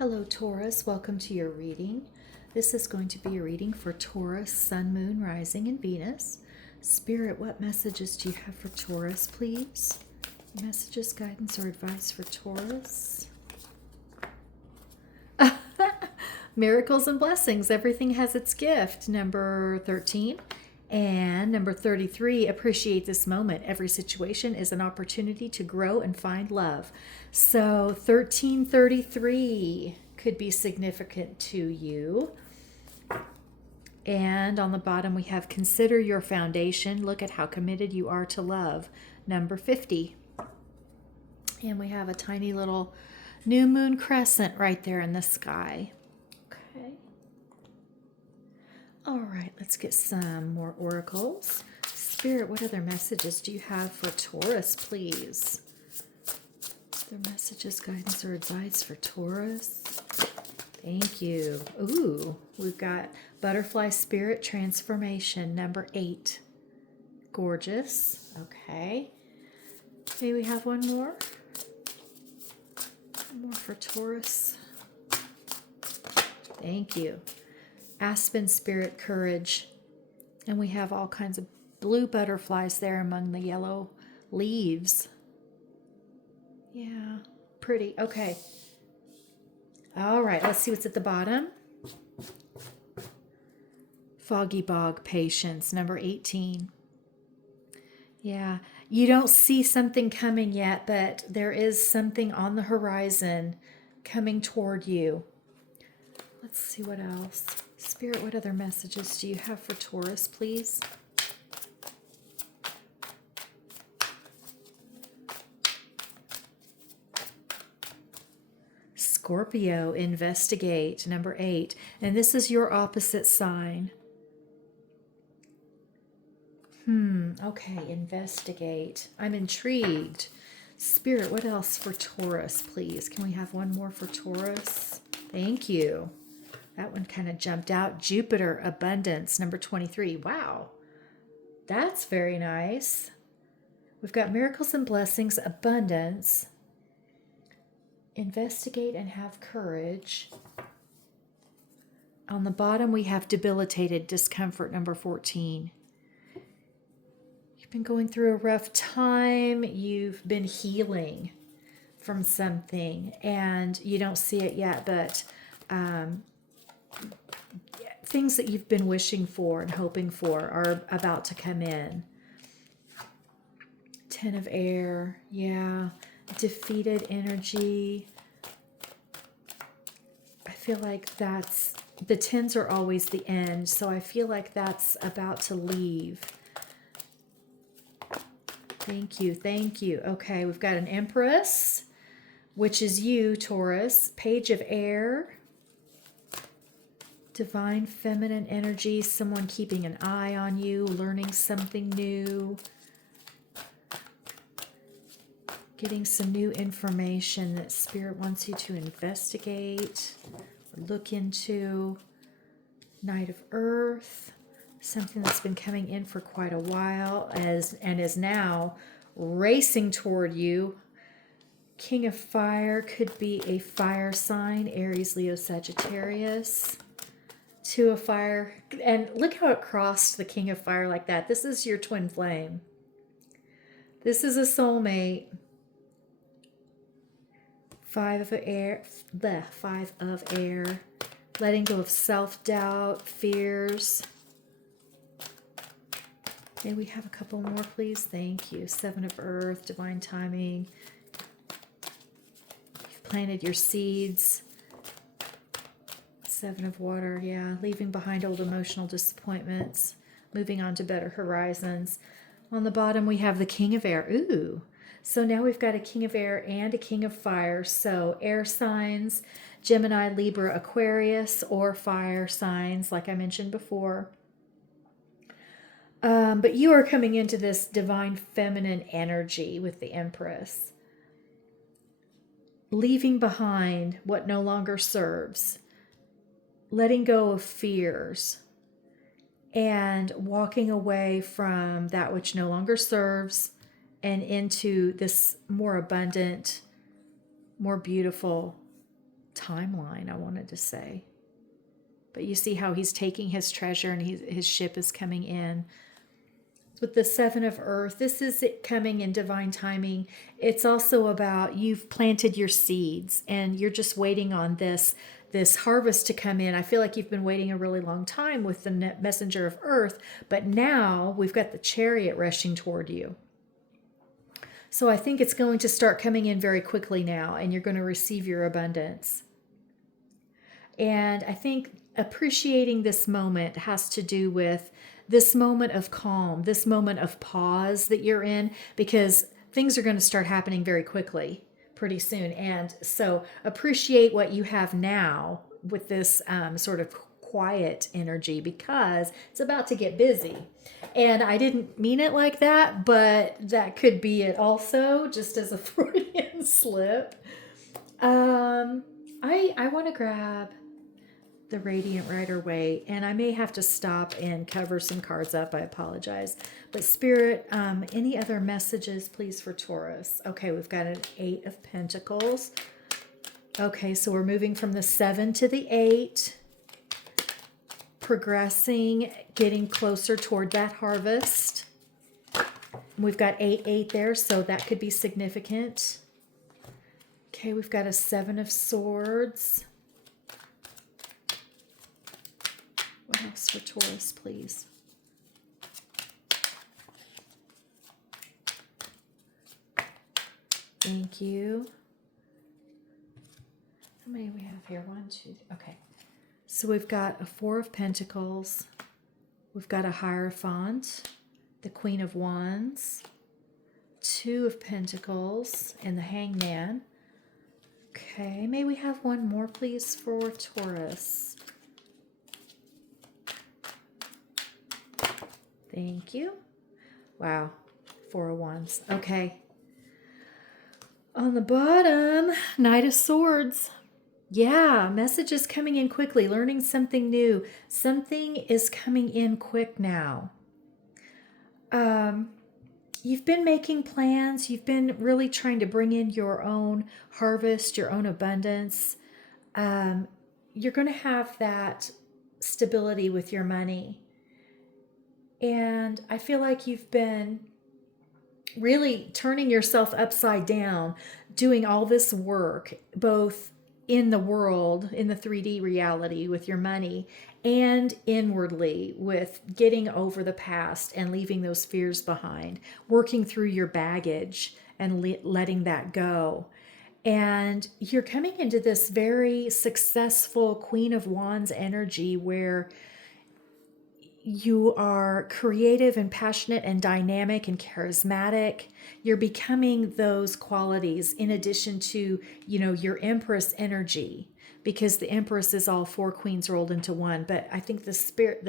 Hello Taurus, welcome to your reading. This is going to be a reading for Taurus, Sun, Moon, Rising, and Venus. Spirit, what messages do you have for Taurus, please? Messages, guidance, or advice for Taurus? Miracles and blessings. Everything has its gift. Number 13. And number 33, appreciate this moment. Every situation is an opportunity to grow and find love. So 1333 could be significant to you. And on the bottom we have consider your foundation. Look at how committed you are to love. Number 50. And we have a tiny little new moon crescent right there in the sky. Okay. All right, let's get some more oracles. Spirit, what other messages do you have for Taurus, please? Other messages, guidance, or advice for Taurus? Thank you. Ooh, we've got Butterfly Spirit Transformation, number 8. Gorgeous. Okay. Maybe we have one more. One more for Taurus. Thank you. Aspen Spirit Courage. And we have all kinds of blue butterflies there among the yellow leaves. Yeah, pretty. Okay. All right, let's see what's at the bottom. Foggy Bog Patience, number 18. Yeah, you don't see something coming yet, but there is something on the horizon coming toward you. Let's see what else. Spirit, what other messages do you have for Taurus, please? Scorpio, investigate, number 8. And this is your opposite sign. Okay, investigate. I'm intrigued. Spirit, what else for Taurus, please? Can we have one more for Taurus? Thank you. That one kind of jumped out. Jupiter, abundance, number 23. Wow, that's very nice. We've got miracles and blessings, abundance, investigate and have courage. On the bottom, we have debilitated discomfort, number 14. You've been going through a rough time. You've been healing from something, and you don't see it yet, but things that you've been wishing for and hoping for are about to come in. 10 of air, yeah. Defeated energy. I feel like that's, the 10s are always the end, so I feel like that's about to leave. Thank you, thank you. Okay, we've got an Empress, which is you, Taurus. Page of air. Divine feminine energy, someone keeping an eye on you, learning something new, getting some new information that Spirit wants you to investigate or look into. Knight of Earth, something that's been coming in for quite a while and is now racing toward you. King of Fire could be a fire sign, Aries, Leo, Sagittarius. 2 of Fire, and look how it crossed the King of Fire like that. This is your twin flame. This is a soulmate. 5 of air, the 5 of air. Letting go of self-doubt, fears. May we have a couple more, please? Thank you. 7 of earth, divine timing. You've planted your seeds. 7 of water, yeah. Leaving behind old emotional disappointments. Moving on to better horizons. On the bottom, we have the King of Air. Ooh. So now we've got a King of Air and a King of Fire. So air signs, Gemini, Libra, Aquarius, or fire signs, like I mentioned before. But you are coming into this divine feminine energy with the Empress. Leaving behind what no longer serves. Letting go of fears and walking away from that which no longer serves and into this more abundant, more beautiful timeline, I wanted to say. But you see how he's taking his treasure and his ship is coming in. With the Seven of Earth, this is it coming in divine timing. It's also about you've planted your seeds and you're just waiting on this harvest to come in. I feel like you've been waiting a really long time with the messenger of Earth, but now we've got the chariot rushing toward you. So I think it's going to start coming in very quickly now, and you're going to receive your abundance. And I think appreciating this moment has to do with this moment of calm, this moment of pause that you're in, because things are going to start happening very quickly, pretty soon. And so appreciate what you have now with this sort of quiet energy, because it's about to get busy. And I didn't mean it like that, but that could be it also, just as a Freudian slip. I want to grab the Radiant Rider Way, and I may have to stop and cover some cards up. I apologize. But Spirit, any other messages, please, for Taurus? Okay, we've got an 8 of Pentacles. Okay, so we're moving from the 7 to the 8, progressing, getting closer toward that harvest. We've got 8 there, so that could be significant. Okay, we've got a 7 of Swords. What else for Taurus, please? Thank you. How many do we have here? 1, 2, okay. So we've got a 4 of Pentacles. We've got a Hierophant, the Queen of Wands, 2 of Pentacles, and the Hangman. Okay, may we have one more, please, for Taurus? Thank you. Wow, 4 of Wands. Okay. On the bottom, Knight of Swords. Yeah, messages coming in quickly, learning something new. Something is coming in quick now. You've been making plans. You've been really trying to bring in your own harvest, your own abundance. You're going to have that stability with your money. And I feel like you've been really turning yourself upside down, doing all this work, both in the world, in the 3D reality with your money, and inwardly with getting over the past and leaving those fears behind, working through your baggage and letting that go. And you're coming into this very successful Queen of Wands energy where you are creative and passionate and dynamic and charismatic. You're becoming those qualities in addition to, your Empress energy, because the Empress is all 4 queens rolled into one. But I think the Spirit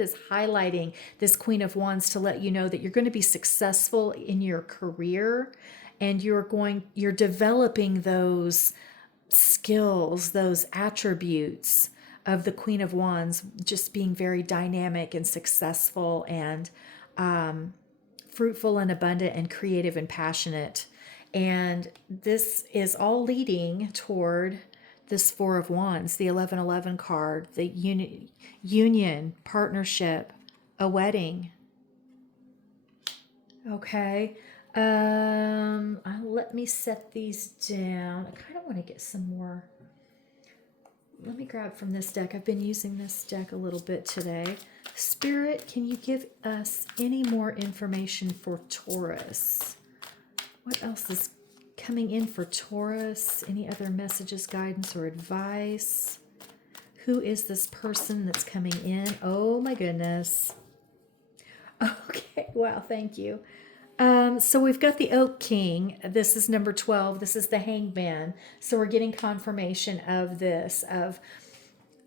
is highlighting this Queen of Wands to let you know that you're going to be successful in your career, and you're developing those skills, those attributes of the Queen of Wands, just being very dynamic and successful and fruitful and abundant and creative and passionate. And this is all leading toward this 4 of Wands, the 1111 card, the union, partnership, a wedding. Okay. Let me set these down. I kind of want to get some more. Let me grab from this deck. I've been using this deck a little bit today. Spirit, can you give us any more information for Taurus? What else is coming in for Taurus? Any other messages, guidance, or advice? Who is this person that's coming in? Oh my goodness. Okay, wow, thank you. So we've got the Oak King. This is number 12. This is the Hangman. So we're getting confirmation of this, of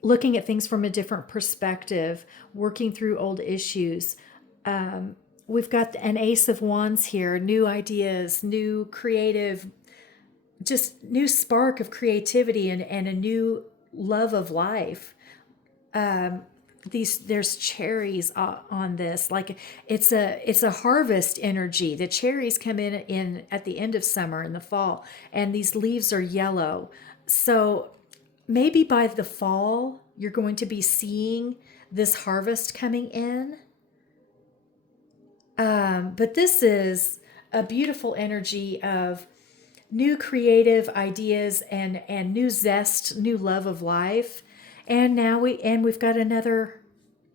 looking at things from a different perspective, working through old issues. We've got an Ace of Wands here, new ideas, new creative, just new spark of creativity and a new love of life. There's cherries on this, like it's a harvest energy. The cherries come in at the end of summer, in the fall, and these leaves are yellow. So maybe by the fall, you're going to be seeing this harvest coming in. But this is a beautiful energy of new creative ideas and new zest, new love of life. And now we've got another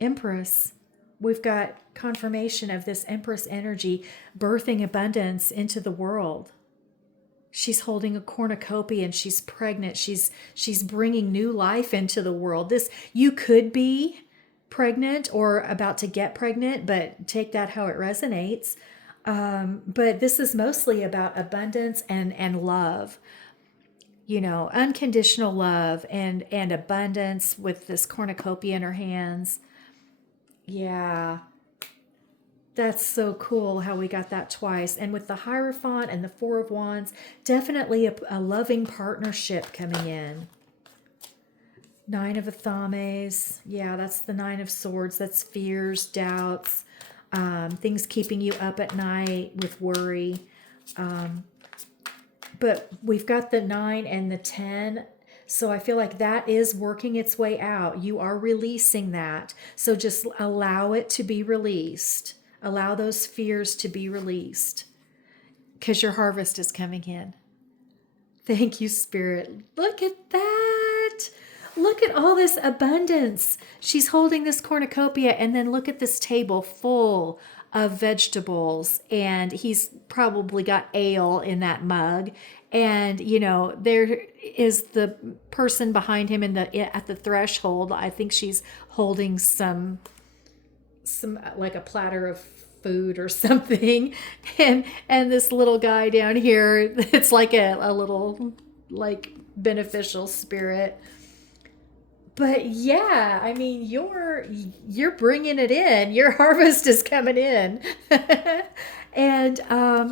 Empress. We've got confirmation of this Empress energy birthing abundance into the world. She's holding a cornucopia and she's pregnant. She's bringing new life into the world. You could be pregnant or about to get pregnant, but take that how it resonates. But this is mostly about abundance and love, unconditional love and abundance with this cornucopia in her hands. Yeah. That's so cool how we got that twice. And with the Hierophant and the Four of Wands, definitely a loving partnership coming in. Nine of Athames. Yeah, that's the Nine of Swords. That's fears, doubts, things keeping you up at night with worry. But we've got the 9 and the 10. So I feel like that is working its way out. You are releasing that. So just allow it to be released. Allow those fears to be released because your harvest is coming in. Thank you, Spirit. Look at that. Look at all this abundance. She's holding this cornucopia, and then look at this table full of vegetables, and he's probably got ale in that mug. And, there is the person behind him at the threshold. I think she's holding some like a platter of food or something, and this little guy down here, it's like a little like beneficial spirit. But yeah, I mean, you're bringing it in. Your harvest is coming in. And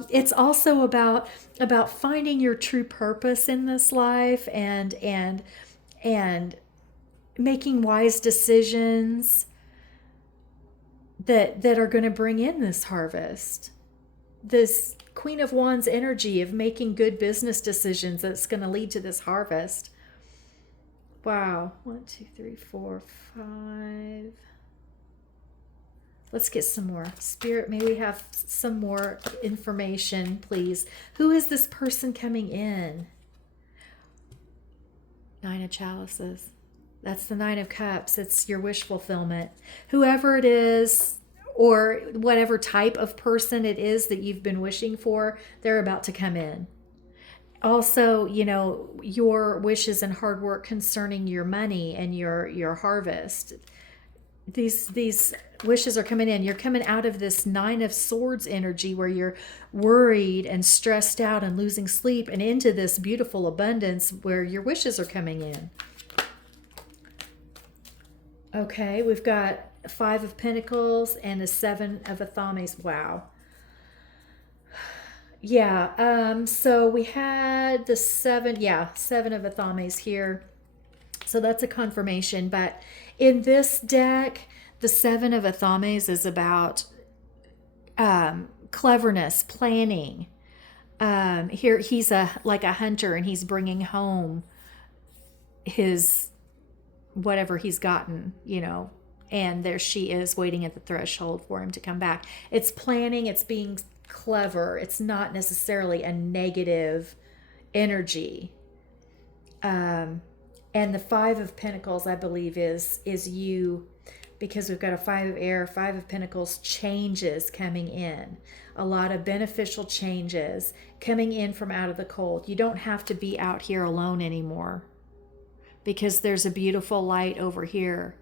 it's also about finding your true purpose in this life and making wise decisions that are going to bring in this harvest. This Queen of Wands energy of making good business decisions that's going to lead to this harvest. Wow. 1, 2, 3, 4, 5. Let's get some more. Spirit, may we have some more information, please. Who is this person coming in? 9 of Chalices. That's the 9 of Cups. It's your wish fulfillment. Whoever it is, or whatever type of person it is that you've been wishing for, they're about to come in. Also, your wishes and hard work concerning your money and your harvest. These wishes are coming in. You're coming out of this 9 of Swords energy where you're worried and stressed out and losing sleep, and into this beautiful abundance where your wishes are coming in. Okay, we've got 5 of Pentacles and a 7 of Athames. Wow. Yeah, so we had the 7 of Athames here. So that's a confirmation. But in this deck, the 7 of Athames is about cleverness, planning. Here he's like a hunter, and he's bringing home his whatever he's gotten, and there she is waiting at the threshold for him to come back. It's planning, it's being clever. It's not necessarily a negative energy. And the 5 of Pentacles, I believe, is you, because we've got a 5 of Air, 5 of Pentacles, changes coming in. A lot of beneficial changes coming in from out of the cold. You don't have to be out here alone anymore, because there's a beautiful light over here.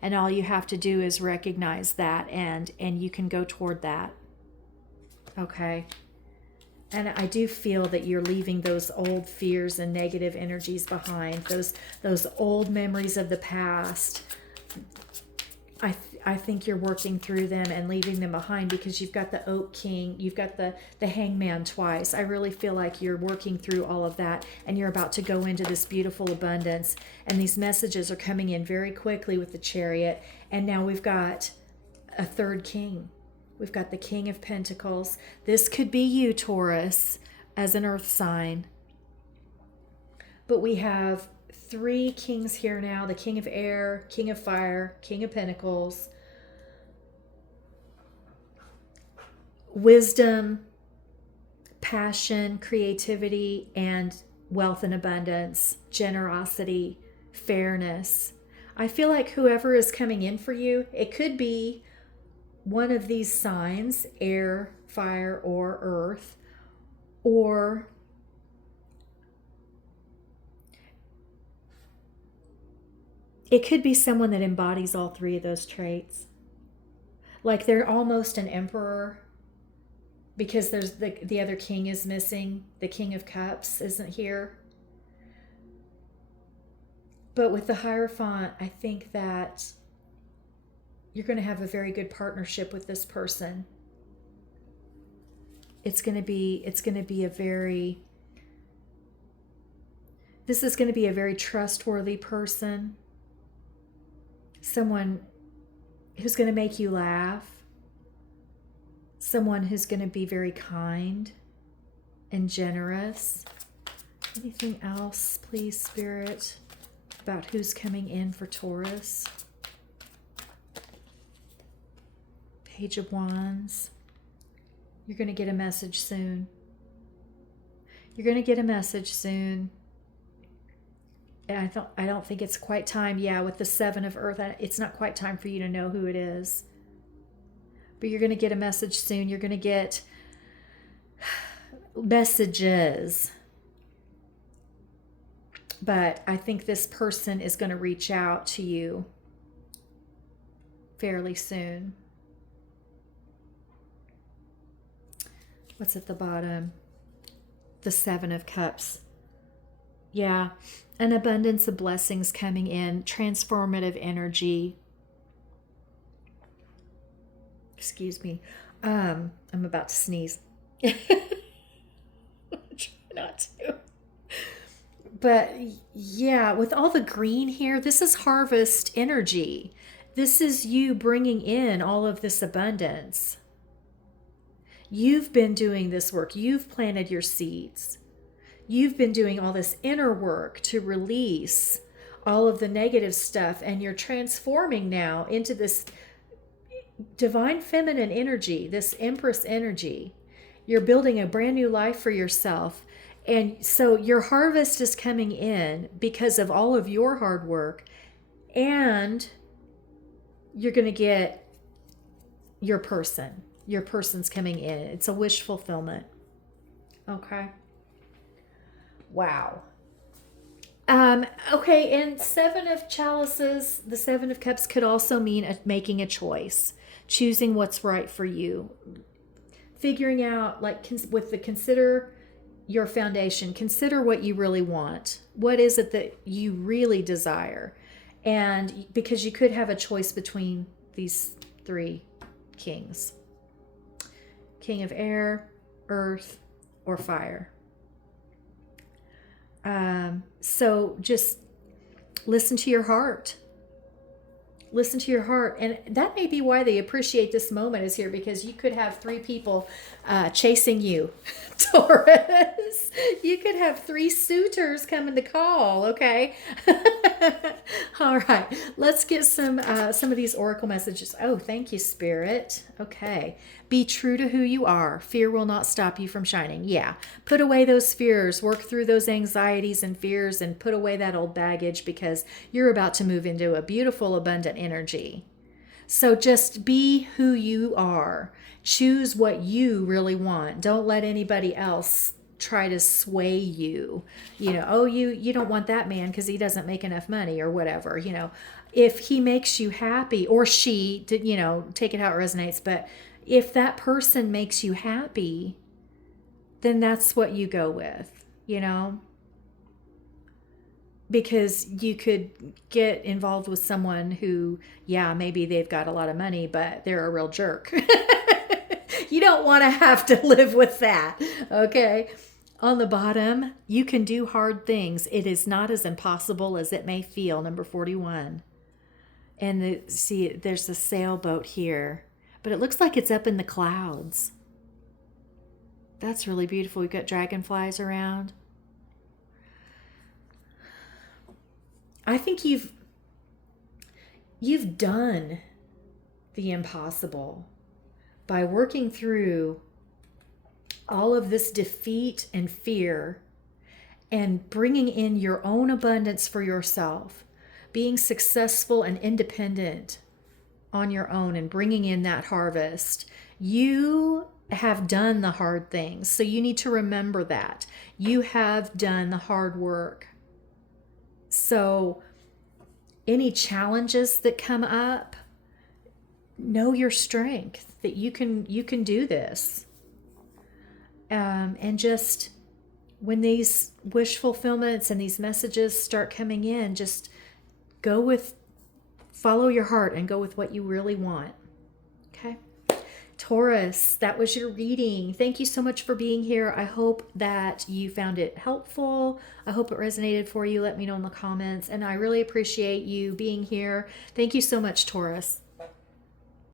And all you have to do is recognize that, and you can go toward that. Okay. And I do feel that you're leaving those old fears and negative energies behind, those old memories of the past. I think you're working through them and leaving them behind, because you've got the Oak King, you've got the Hangman twice. I really feel like you're working through all of that, and you're about to go into this beautiful abundance. And these messages are coming in very quickly with the Chariot. And now we've got a third king. We've got the King of Pentacles. This could be you, Taurus, as an earth sign. But we have three kings here now. The King of Air, King of Fire, King of Pentacles. Wisdom, passion, creativity, and wealth and abundance, generosity, fairness. I feel like whoever is coming in for you, it could be one of these signs, air, fire, or earth, or it could be someone that embodies all three of those traits. Like they're almost an emperor, because there's the other king is missing. The King of Cups isn't here. But with the Hierophant, I think that you're going to have a very good partnership with this person. This is going to be a very trustworthy person. Someone who's going to make you laugh. Someone who's going to be very kind and generous. Anything else, please, Spirit, about who's coming in for Taurus? Page of Wands. You're going to get a message soon. You're going to get a message soon. And I don't think it's quite time. Yeah, with the Seven of Earth, it's not quite time for you to know who it is. But you're going to get a message soon. You're going to get messages. But I think this person is going to reach out to you fairly soon. What's at the bottom? The Seven of Cups. Yeah, an abundance of blessings coming in, transformative energy. Excuse me. I'm about to sneeze. Try not to. But yeah, with all the green here, this is harvest energy. This is you bringing in all of this abundance. You've been doing this work. You've planted your seeds. You've been doing all this inner work to release all of the negative stuff, and you're transforming now into this divine feminine energy, this Empress energy. You're building a brand new life for yourself. And so your harvest is coming in because of all of your hard work, and you're going to get your person. Your person's coming in. It's a wish fulfillment. Okay. Wow. Okay, and Seven of Chalices, the Seven of Cups could also mean making a choice, choosing what's right for you, figuring out, like with the consider your foundation, consider what you really want. What is it that you really desire? And because you could have a choice between these three kings. King of Air, Earth, or Fire. So just listen to your heart. Listen to your heart. And that may be why they appreciate this moment is here, because you could have three people chasing you, Taurus. You could have three suitors coming to call, okay? All right, let's get some of these oracle messages. Oh, thank you, Spirit. Okay. Be true to who you are. Fear will not stop you from shining. Yeah. Put away those fears. Work through those anxieties and fears and put away that old baggage, because you're about to move into a beautiful, abundant energy. So just be who you are. Choose what you really want. Don't let anybody else try to sway you. You know, oh, you don't want that man because he doesn't make enough money or whatever. You know, if he makes you happy, or she, you know, take it how it resonates. But if that person makes you happy, then that's what you go with, you know, because you could get involved with someone who, yeah, maybe they've got a lot of money, but they're a real jerk. You don't want to have to live with that. Okay. On the bottom, you can do hard things. It is not as impossible as it may feel. Number 41. And see, there's a sailboat here, but it looks like it's up in the clouds. That's really beautiful. We've got dragonflies around. I think you've done the impossible by working through all of this defeat and fear and bringing in your own abundance for yourself, being successful and independent on your own and bringing in that harvest. You have done the hard things. So you need to remember that. You have done the hard work. So any challenges that come up, know your strength, that you can do this. And just when these wish fulfillments and these messages start coming in, just follow your heart and go with what you really want. Okay. Taurus, that was your reading. Thank you so much for being here. I hope that you found it helpful. I hope it resonated for you. Let me know in the comments. And I really appreciate you being here. Thank you so much, Taurus.